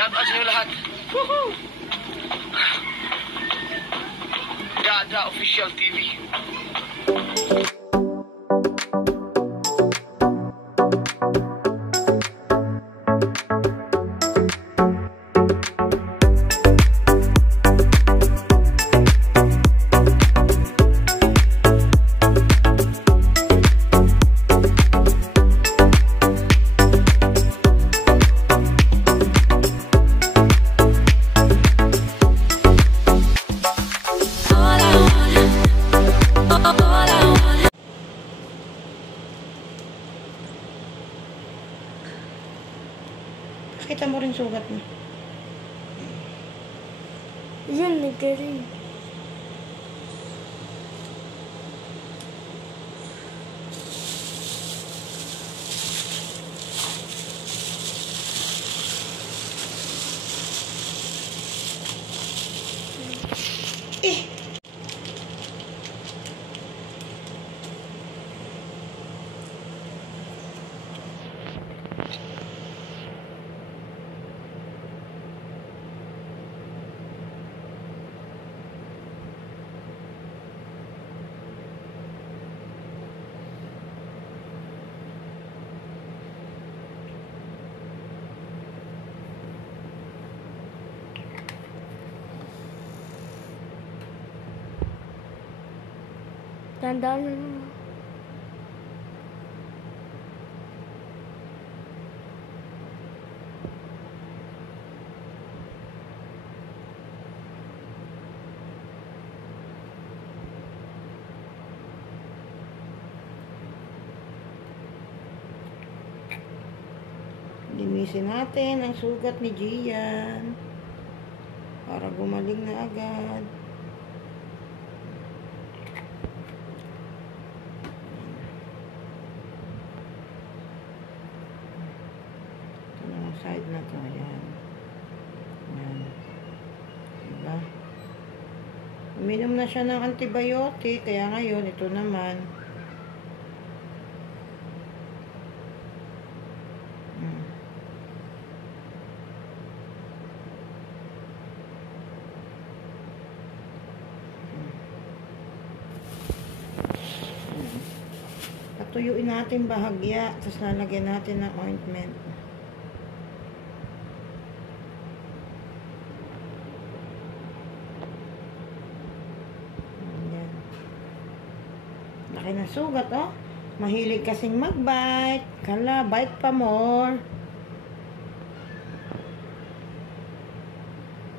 Shout out sa inyo lahat. Woohoo! Dada Official TV. Kita mo rin sugat mo. Yan, nagkarin. Tandaan na naman. Linisin natin ang sugat ni Gian para gumaling na agad. Side na to, yan. Yan. Diba? Uminom na siya ng antibiotic, kaya ngayon, ito naman. Patuyuin natin bahagya, tapos lalagyan natin ng ointment. Laki ng sugat, oh. Mahilig kasing mag-bite. Kala, bite pa more.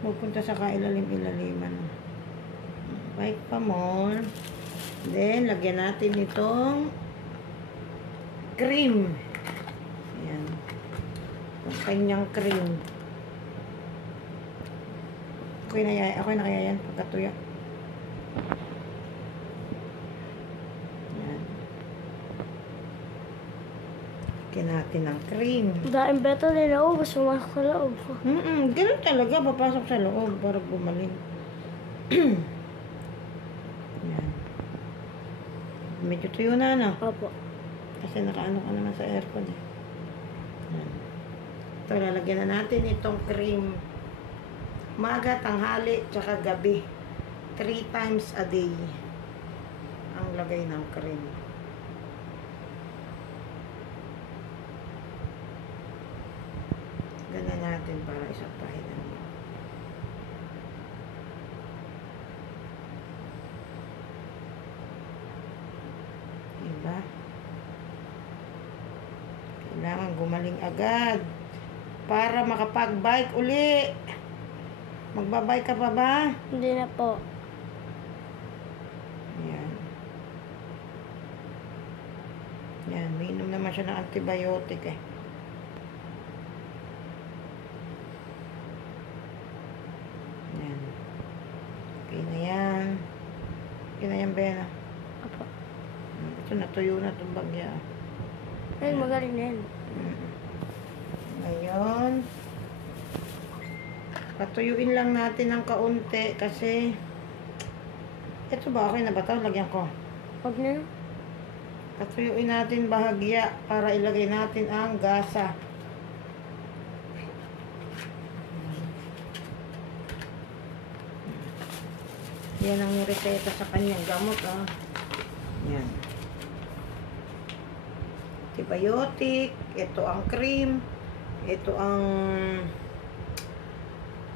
Pupunta sa kailalim-ilaliman. Bite pa more. Then, lagyan natin itong cream. Ayan. Itong kanyang cream. Ako na kaya yan pagkatuya. Lagyan natin ng cream. Dahil beto nila, oh, mas pumasok sa loob. Ganun talaga, papasok sa loob para gumaling. Yan. Medyo tuyo na, no? Opo. Kasi nakaano ka naman sa aircon, eh. Yan. Ito, lalagyan na natin itong cream. Maga, tanghali, tsaka gabi. 3 times a day ang lagay ng cream. Ganyan natin para isang pahinan mo. Diba? Kailangan gumaling agad para makapag-bike uli. Magbabike ka pa ba? Hindi na po. Yan. Yan, miinom naman siya ng antibiotic, eh. Okay na yan. Okay na yan, Bena. Opo. Ito, natuyo na itong bagya. Ay, magaling na yan. Ngayon, patuyuin lang natin ng kaunti kasi ito ba, okay na ba ito? Lagyan ko. Huwag na. Patuyuin natin bahagya para ilagay natin ang gasa. Yan ang nireseta sa kanyang gamot, ah. Yan. Antibiotic. Ito ang cream. Ito ang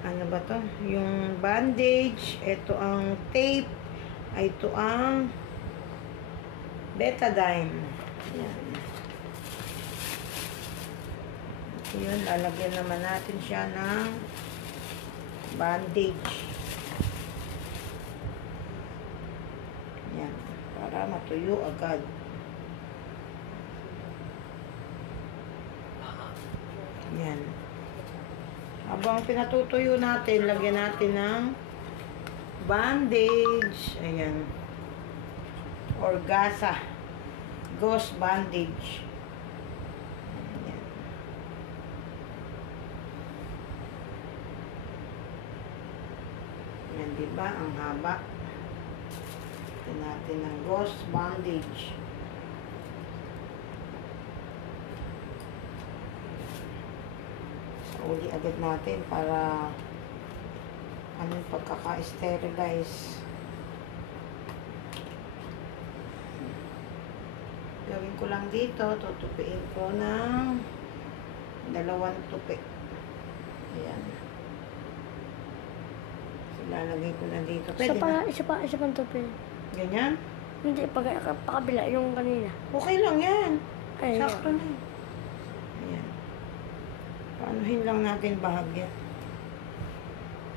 ano ba to? Yung bandage. Ito ang tape. Ito ang betadine. Yan. Yun, lalagyan naman natin siya ng bandage. Yan. Para matuyo agad. Yan. Habang pinatutuyo natin, lagyan natin ng bandage. Ayan. Or gasa. Gauze bandage. Ayan. Yan, diba? Ang haba. Lagyan natin ng gauze bandage. Uli agad natin para anong pagkaka-sterilize. Gawin ko lang dito, tutupiin ko ng 2 tupi. Ayan. So, lalagay ko na dito. Pwede na. Isa pang tupi. Ganyan? Hindi, pakabila yung kanina. Okay lang yan. Ay, Sakto na. Ayan. Paanuhin lang natin bahagya.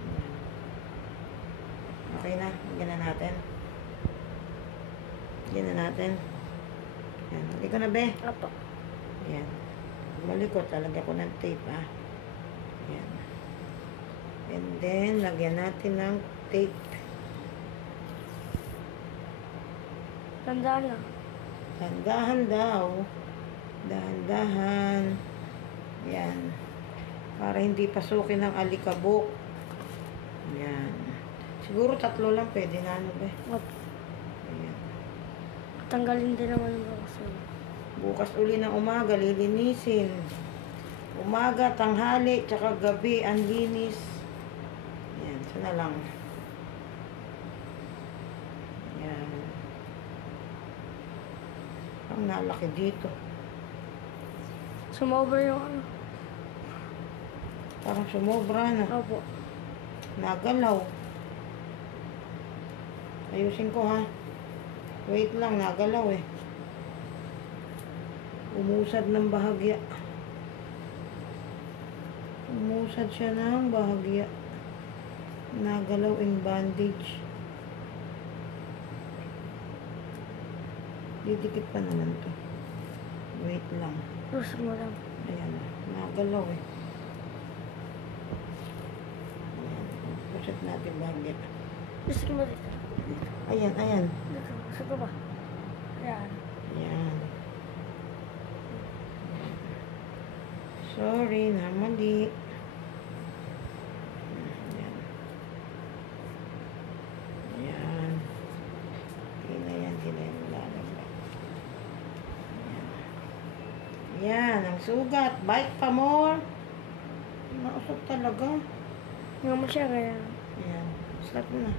Ayan. Okay na. Lagyan na natin. Lagyan na natin. Ayan. Hali ko na, be. Apo. Ayan. Malikot. Lalagyan ko ng tape, ah. Ayan. And then, lagyan natin ng tape. Tandaan lang. Dahan-dahan daw. Dahan-dahan. Ayan. Para hindi pasukin ng alikabok. Ayan. Siguro 3 lang pwede na, ano ba? Apo. Ayan. Tanggalin din naman yung bukas. Bukas uli ng umaga, lilinisin. Umaga, tanghali, tsaka gabi, ang linis. Ayan. Sana lang. Ayan. Ang nalaki dito. Sumover yung ano. Parang sumobra na. Opo. Nagalaw. Ayusin ko, ha. Wait lang, nagalaw eh. Umusad ng bahagya. Umusad siya ng bahagya. Nagalaw in bandage. Didikit pa naman to. Wait lang. Lus mo lang. Ayan, nagalaw eh. Ayan, pusat natin bahagya. Lus mo dito. Ayan, ayan. Dito. Gusto ba? Ayan. Ayan. Sorry na mali. Ayan. Ayan. Hindi na yan sila yung lalagay. Ayan. Ayan, ang sugat. Bite pa more. Nausok talaga. Nga mo siya kaya. Ayan. Start mo na.